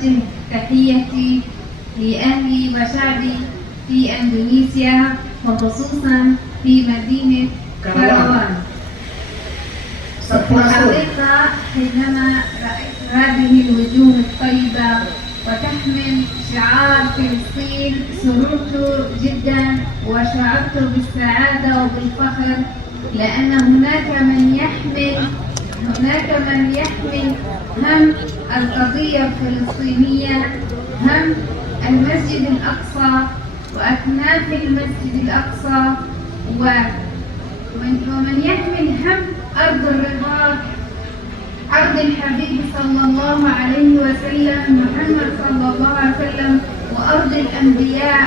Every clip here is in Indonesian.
أوجه تحيتي لأهلي وشعبي في إندونيسيا وخصوصا في مدينة كاروان. الحقيقة حينما رأيت هذه الوجوه الطيبة وتحمل شعار فلسطين سررت جدا وشعرت بالسعادة وبالفخر، لأن هناك من يحمل هم القضية الفلسطينية، هم المسجد الأقصى وأكناف المسجد الأقصى، ومن يحمل هم أرض الرضا، أرض الحبيب صلى الله عليه وسلم، محمد صلى الله عليه وسلم، وأرض الأنبياء.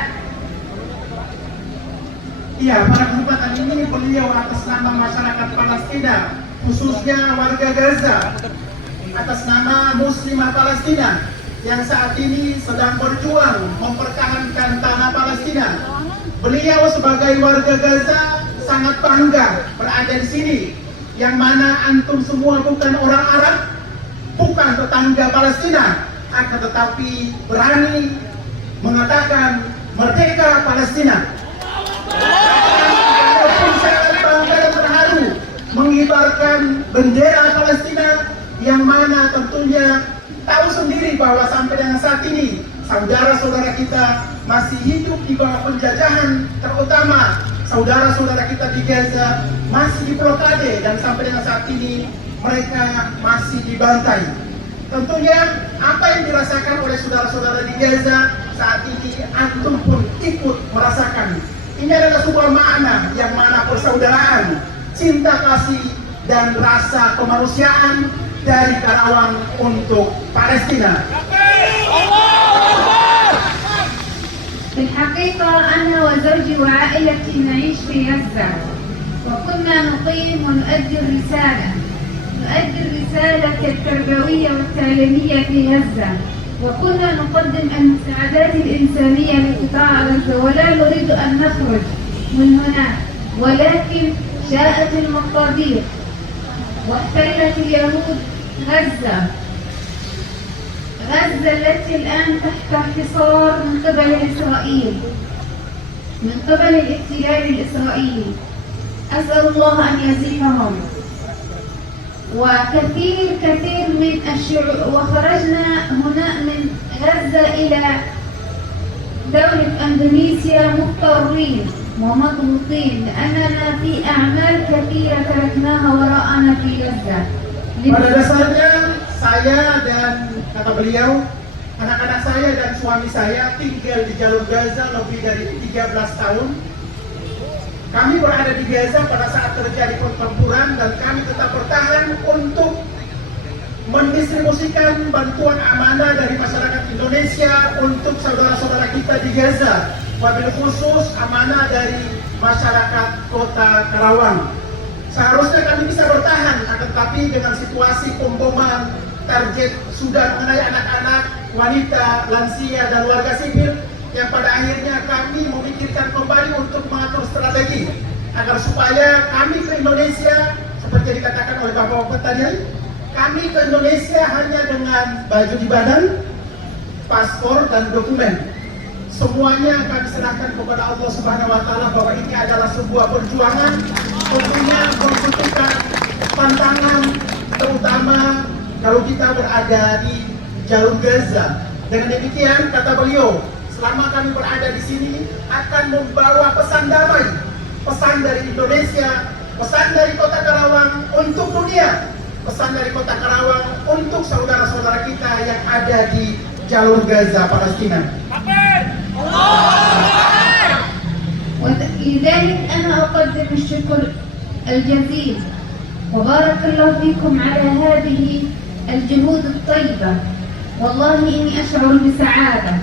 Iya, pada kesempatan ini beliau atas nama masyarakat Palestina, khususnya warga Gaza, atas nama Muslimah Palestina yang saat ini sedang berjuang mempertahankan tanah Palestina. Beliau sebagai warga Gaza sangat bangga berada di sini, yang mana antum semua bukan orang Arab, bukan tetangga Palestina, akan tetapi berani mengatakan merdeka Palestina. Walaupun sangat bangga dan terharu mengibarkan bendera Palestina, yang mana tentunya tahu sendiri bahwa sampai dengan saat ini saudara-saudara kita masih hidup di bawah penjajahan, terutama saudara-saudara kita di Gaza masih diblokade dan sampai dengan saat ini mereka masih dibantai. Tentunya apa yang dirasakan oleh saudara-saudara di Gaza saat ini antum pun ikut merasakan. Ini adalah sebuah makna yang mana persaudaraan, cinta kasih dan rasa kemanusiaan dari Karawang untuk Palestina. في الحقيقة أنا وزوجي وعائلتي نعيش في غزة، وكنا نقيم ونؤدي الرسالة التربوية والتعليمية في غزة، وكنا نقدم المساعدات الإنسانية لقطاع غزة، ولا نريد أن نخرج من هنا، ولكن جاءت المقادير واحتلت اليهود غزة التي الآن تحت حصار من قبل إسرائيل، من قبل الاحتلال الإسرائيلي. أسأل الله أن يزيحهم. وكثير من الشعوب، وخرجنا هنا من غزة إلى دولة إندونيسيا مضطرين ومضغوطين، لأننا في أعمال كثيرة تركناها وراءنا في غزة. Pada dasarnya saya dan kata beliau, anak-anak saya dan suami saya tinggal di jalur Gaza lebih dari 13 tahun. Kami berada di Gaza pada saat terjadi pertempuran dan kami tetap bertahan untuk mendistribusikan bantuan amanah dari masyarakat Indonesia untuk saudara-saudara kita di Gaza, wabil khusus amanah dari masyarakat kota Karawang. Seharusnya kami bisa bertahan, tetapi dengan situasi pemboman, target sudah mengenai anak-anak, wanita, lansia, dan warga sipil, yang pada akhirnya kami memikirkan kembali untuk mengatur strategi agar supaya kami ke Indonesia, seperti yang dikatakan oleh Bapak tadi, kami ke Indonesia hanya dengan baju di badan, paspor, dan dokumen. Semuanya kami serahkan kepada Allah Subhanahu wa Ta'ala, bahwa ini adalah sebuah perjuangan, tentunya membutuhkan tantangan, terutama kalau kita berada di jalur Gaza. Dengan demikian, kata beliau, selama kami berada di sini akan membawa pesan damai, pesan dari Indonesia, pesan dari kota Karawang untuk dunia, pesan dari kota Karawang untuk saudara-saudara kita yang ada di jalur Gaza, Palestina. ولذلك أنا أقدم الشكر الجزيل وبارك الله فيكم على هذه الجهود الطيبة. والله إني أشعر بسعادة،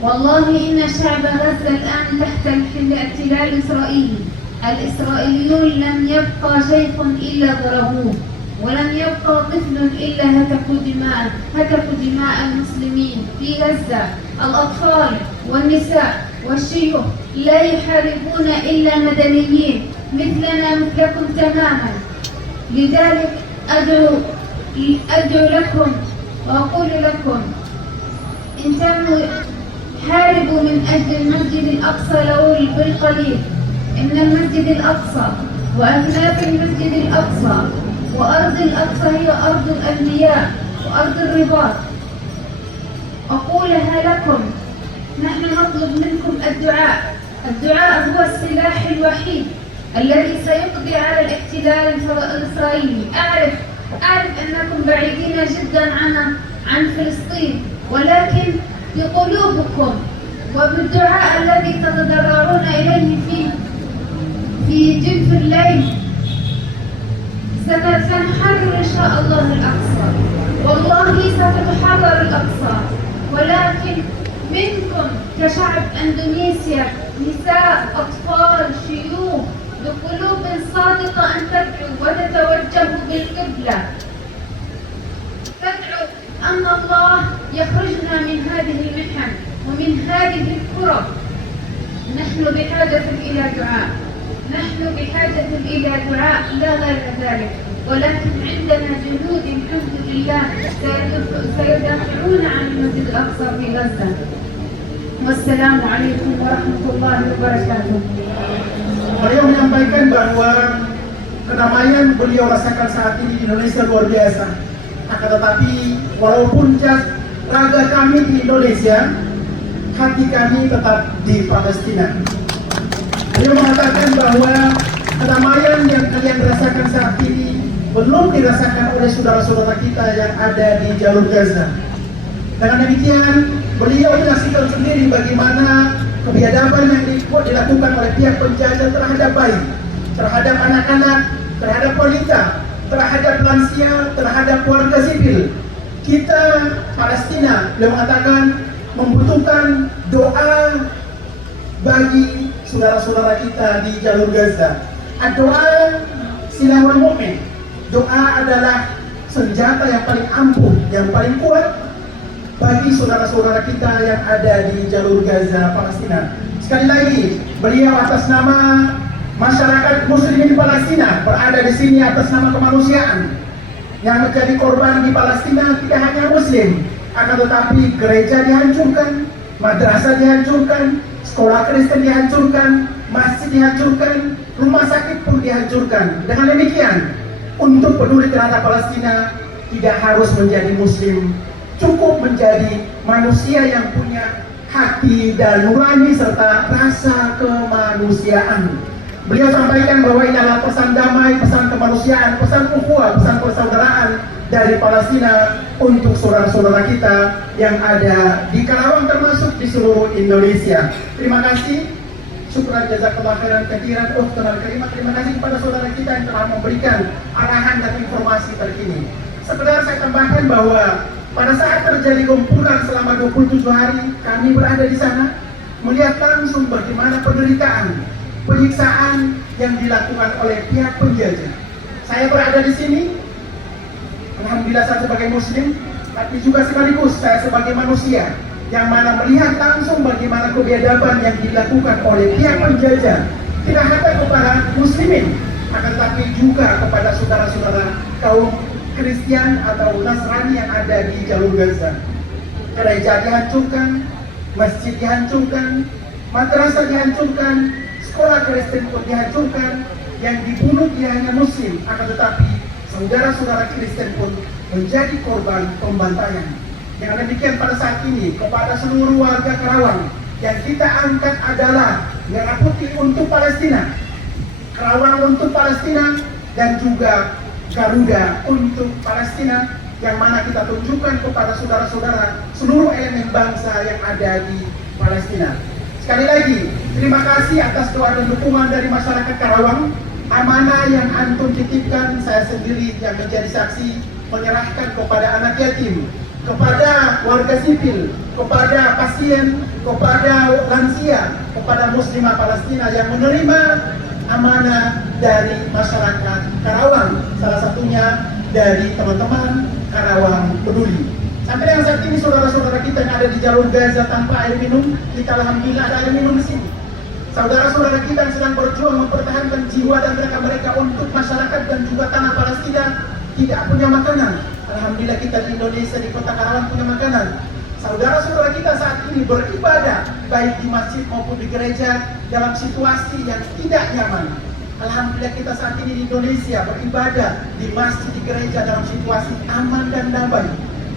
والله إن شعب غزة الآن تحت الاحتلال الإسرائيلي. الإسرائيليون لم يبقى شيخ إلا ضربوه، ولم يبقى طفل إلا هتكوا دماء المسلمين في غزة. الأطفال والنساء والشيوخ لا يحاربون إلا مدنيين مثلنا مثلكم تماما. لذلك أدعو لكم وأقول لكم إن تموا حاربوا من أجل المسجد الأقصى لو بالقليل. إن المسجد الأقصى وأكناف المسجد الأقصى وأرض الأقصى هي أرض الأنبياء وأرض الرباط. أقولها لكم، نحن نطلب منكم الدعاء. الدعاء هو السلاح الوحيد الذي سيقضي على الاحتلال الإسرائيلي. أعرف أنكم بعيدين جدا عن فلسطين، ولكن بقلوبكم وبالدعاء الذي تتضرعون إليه في جنف الليل سنحرر إن شاء الله الأقصى. والله ستتحرر الأقصى، ولكن منكم كشعب أندونيسيا، نساء، أطفال، شيوخ، بقلوب صادقة أن تدعوا وتتوجهوا بالقبلة، تدعو أن الله يخرجنا من هذه المحن ومن هذه الكرب. نحن بحاجة إلى دعاء، نحن بحاجة إلى دعاء لا غير ذلك. ولكن عندنا جنود الحمد لله سيدافعون عن المسجد الأقصى في غزة. والسلام عليكم ورحمة الله وبركاته. Beliau menyampaikan bahwa kedamaian beliau rasakan saat ini di Indonesia luar biasa. Akan tetapi walaupun raga kami di Indonesia, hati kami tetap di Palestina. Beliau mengatakan bahwa kedamaian yang kalian rasakan saat ini belum dirasakan oleh saudara-saudara kita yang ada di jalur Gaza. Dengan demikian, beliau menyaksikan sendiri bagaimana kebiadaban yang dilakukan oleh pihak penjajah terhadap bayi, terhadap anak-anak, terhadap wanita, terhadap lansia, terhadap warga sipil. Kita Palestina, beliau mengatakan, membutuhkan doa bagi saudara-saudara kita di jalur Gaza. Doa silahul mu'min. Doa adalah senjata yang paling ampuh, yang paling kuat bagi saudara-saudara kita yang ada di jalur Gaza, Palestina. Sekali lagi, beliau atas nama masyarakat muslimin Palestina berada di sini atas nama kemanusiaan. Yang menjadi korban di Palestina tidak hanya muslim, akan tetapi gereja dihancurkan, madrasah dihancurkan, sekolah Kristen dihancurkan, masjid dihancurkan, rumah sakit pun dihancurkan. Dengan demikian, untuk peduli terhadap Palestina tidak harus menjadi muslim, cukup menjadi manusia yang punya hati dan nurani serta rasa kemanusiaan. Beliau sampaikan bahwa ini adalah pesan damai, pesan kemanusiaan, pesan ukhuwah, pesan persaudaraan dari Palestina untuk saudara-saudara kita yang ada di Karawang termasuk di seluruh Indonesia. Terima kasih. Syukran jazakallah khairan katsiran ukhtul karimah. Terima kasih kepada saudara kita yang telah memberikan arahan dan informasi terkini. Sekedar saya tambahkan bahwa pada saat terjadi gempuran selama 27 hari, kami berada di sana melihat langsung bagaimana penderitaan, penyiksaan yang dilakukan oleh pihak penjajah. Saya berada di sini, alhamdulillah saya sebagai muslim, tapi juga sekaligus saya sebagai manusia yang mana melihat langsung bagaimana kebiadaban yang dilakukan oleh pihak penjajah, tidak hanya kepada muslimin, akan tetapi juga kepada saudara-saudara kaum Kristen atau Nasrani yang ada di jalur Gaza. Gereja dihancurkan, masjid dihancurkan, madrasah dihancurkan, sekolah Kristen pun dihancurkan. Yang dibunuh dia hanya muslim, akan tetapi saudara-saudara Kristen pun menjadi korban pembantaian. Dengan demikian pada saat ini kepada seluruh warga Karawang yang kita angkat adalah merah putih untuk Palestina, Karawang untuk Palestina, dan juga Garuda untuk Palestina, yang mana kita tunjukkan kepada saudara-saudara seluruh elemen bangsa yang ada di Palestina. Sekali lagi, terima kasih atas doa dan dukungan dari masyarakat Karawang. Amanah yang antum titipkan, saya sendiri yang menjadi saksi, menyerahkan kepada anak yatim, kepada warga sipil, kepada pasien, kepada lansia, kepada muslimah Palestina yang menerima amanah dari masyarakat Karawang, salah satunya dari teman-teman Karawang Peduli. Sampai dengan saat ini saudara-saudara kita yang ada di jalur Gaza tanpa air minum, kita alhamdulillah ada air minum di sini. Saudara-saudara kita yang sedang berjuang mempertahankan jiwa dan mereka untuk masyarakat dan juga tanah Palestina tidak punya makanan. Alhamdulillah kita di Indonesia, di kota Karawang punya makanan. saudara-saudara kita saat ini beribadah baik di masjid maupun di gereja dalam situasi yang tidak nyaman. Alhamdulillah kita saat ini di Indonesia beribadah di masjid, di gereja dalam situasi aman dan damai.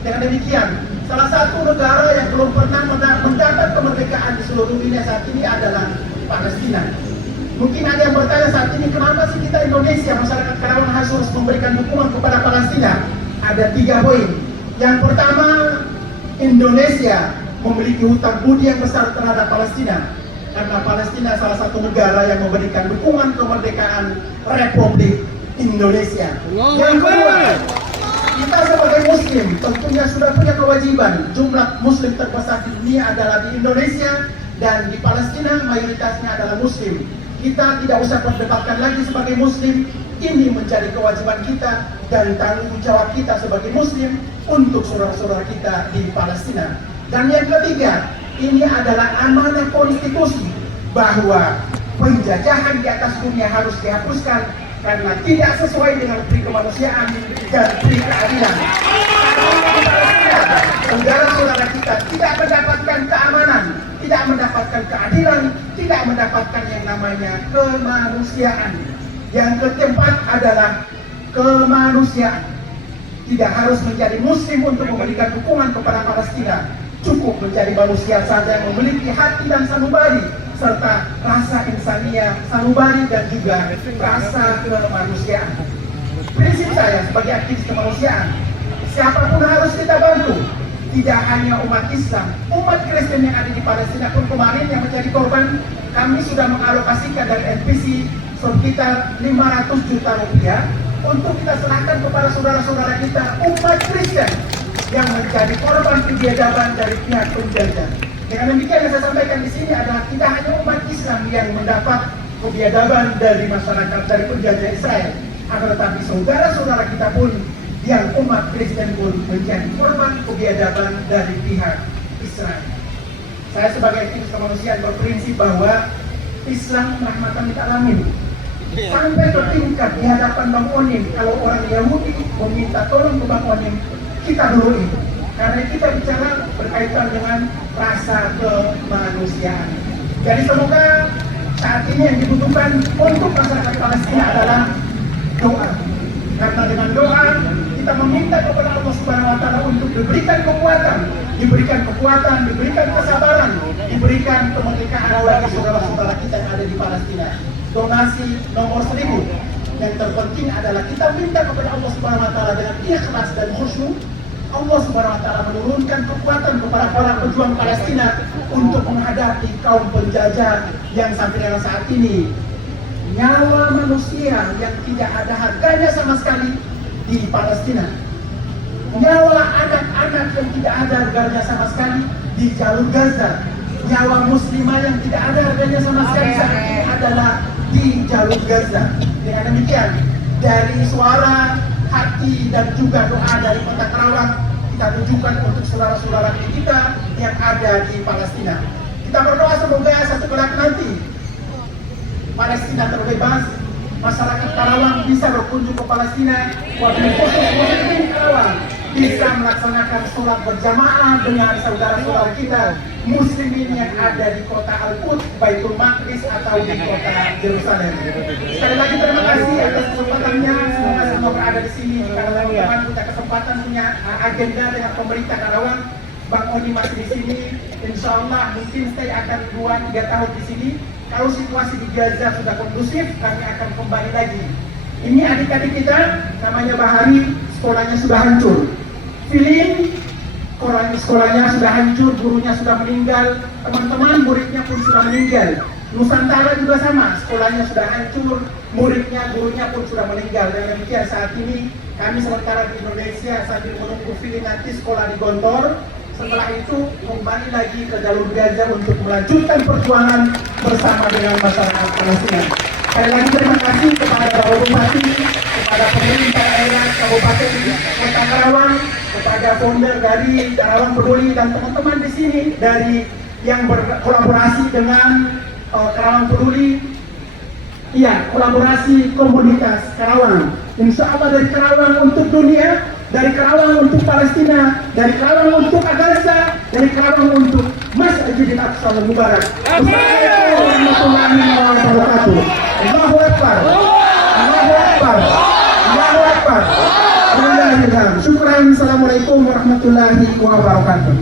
Dengan demikian, salah satu negara yang belum pernah mendapat kemerdekaan di seluruh dunia saat ini adalah Palestina. Mungkin ada yang bertanya saat ini, kenapa sih kita Indonesia, masyarakat Karawang harus memberikan dukungan kepada Palestina? Ada 3 poin. Yang pertama, Indonesia memiliki hutang budi yang besar terhadap Palestina, karena Palestina salah satu negara yang memberikan dukungan kemerdekaan Republik Indonesia. Yang kedua, kita sebagai Muslim tentunya sudah punya kewajiban. Jumlah Muslim terbesar di dunia adalah di Indonesia, dan di Palestina mayoritasnya adalah Muslim. Kita tidak usah perdebatkan lagi sebagai Muslim. Ini menjadi kewajiban kita dan tanggung jawab kita sebagai Muslim untuk saudara-saudara kita di Palestina. Dan yang ketiga, ini adalah amanah konstitusi bahwa penjajahan di atas dunia harus dihapuskan karena tidak sesuai dengan pri kemanusiaan dan pri keadilan. Saudara-saudara kita tidak mendapatkan keamanan, tidak mendapatkan keadilan, tidak mendapatkan yang namanya kemanusiaan. Yang keempat adalah kemanusiaan. Tidak harus menjadi Muslim untuk memberikan dukungan kepada Palestina. Cukup menjadi manusia saja yang memiliki hati dan sanubari, serta rasa insania, sanubari, dan juga rasa kemanusiaan. Prinsip saya sebagai aktivis kemanusiaan, siapapun harus kita bantu. Tidak hanya umat Islam, umat Kristen yang ada di Palestina pun kemarin yang menjadi korban, kami sudah mengalokasikan dari NPC sekitar 500 juta rupiah untuk kita serahkan kepada saudara-saudara kita umat Kristen yang menjadi korban kebiadaban dari pihak penjajah. Dengan demikian yang saya sampaikan di sini adalah tidak hanya umat Islam yang mendapat kebiadaban dari masyarakat dari penjajah Israel, akan tetapi saudara-saudara kita pun yang umat Kristen pun menjadi korban kebiadaban dari pihak Israel. Saya sebagai aktivis kemanusiaan berprinsip bahwa Islam rahmatan lil alamin. Sampai ke tingkat di hadapan Bang Onim, kalau orang Yahudi meminta tolong ke Bang Onim, kita duluin. Karena kita bicara berkaitan dengan rasa kemanusiaan. Jadi semoga saat ini yang dibutuhkan untuk masyarakat Palestina adalah doa. Karena dengan doa kita meminta kepada Allah Subhanahu wa Ta'ala untuk diberikan kekuatan, diberikan kesabaran, diberikan kemerdekaan bagi saudara-saudara kita yang ada di Palestina. Donasi nomor 1000. Yang terpenting adalah kita minta kepada Allah Subhanahu wa Ta'ala dengan ikhlas dan khusyuk. Allah Subhanahu wa Ta'ala menurunkan kekuatan kepada para pejuang Palestina untuk menghadapi kaum penjajah yang sampai dengan saat ini nyawa manusia yang tidak ada harganya sama sekali di Palestina. Nyawa anak-anak yang tidak ada harganya sama sekali di jalur Gaza. Nyawa muslimah yang tidak ada harganya sama sekali saat ini adalah di jalur Gaza. Dengan demikian, dari suara hati dan juga doa dari Kota Karawang, kita tujukan untuk saudara-saudara kita yang ada di Palestina. Kita berdoa semoga satu kelak nanti Palestina terbebas, masyarakat Karawang bisa berkunjung ke Palestina, wabil khusus muslimin Karawang bisa melaksanakan sholat berjamaah dengan saudara-saudara kita muslimin yang ada di kota Al-Quds, Baitul Maqdis atau di kota Yerusalem. Sekali lagi terima kasih atas kesempatannya. Semoga semua berada di sini karena teman-teman punya kesempatan, punya agenda dengan pemerintah Karawang. Bang Oni masih di sini. Insya Allah mungkin saya akan 2-3 tahun di sini. Kalau situasi di Gaza sudah kondusif, kami akan kembali lagi. Ini adik-adik kita, namanya Bahari, sekolahnya sudah hancur. Filin, sekolahnya sudah hancur, gurunya sudah meninggal, teman-teman muridnya pun sudah meninggal. Nusantara juga sama, sekolahnya sudah hancur, muridnya, gurunya pun sudah meninggal. Dan demikian saat ini kami sementara di Indonesia sambil menunggu Filin nanti sekolah di Gontor. Setelah itu kembali lagi ke jalur Gaza untuk melanjutkan perjuangan bersama dengan masyarakat Palestina. Sekali lagi terima kasih kepada Bapak Bupati, kepada pemerintah daerah Kabupaten Kota Karawang, kepada founder dari Karawang Peduli dan teman-teman di sini dari yang berkolaborasi dengan Karawang Peduli. Iya, kolaborasi komunitas Karawang. Insya Allah dari Karawang untuk dunia, dari Karawang untuk Palestina, dari Karawang untuk Gaza, dari Karawang untuk Masjidil Aqsa Mubarak. Wassalamualaikum warahmatullahi wabarakatuh. Allahu Akbar. Allahu Akbar. Allahu Akbar. Syukran. Assalamualaikum warahmatullahi wabarakatuh.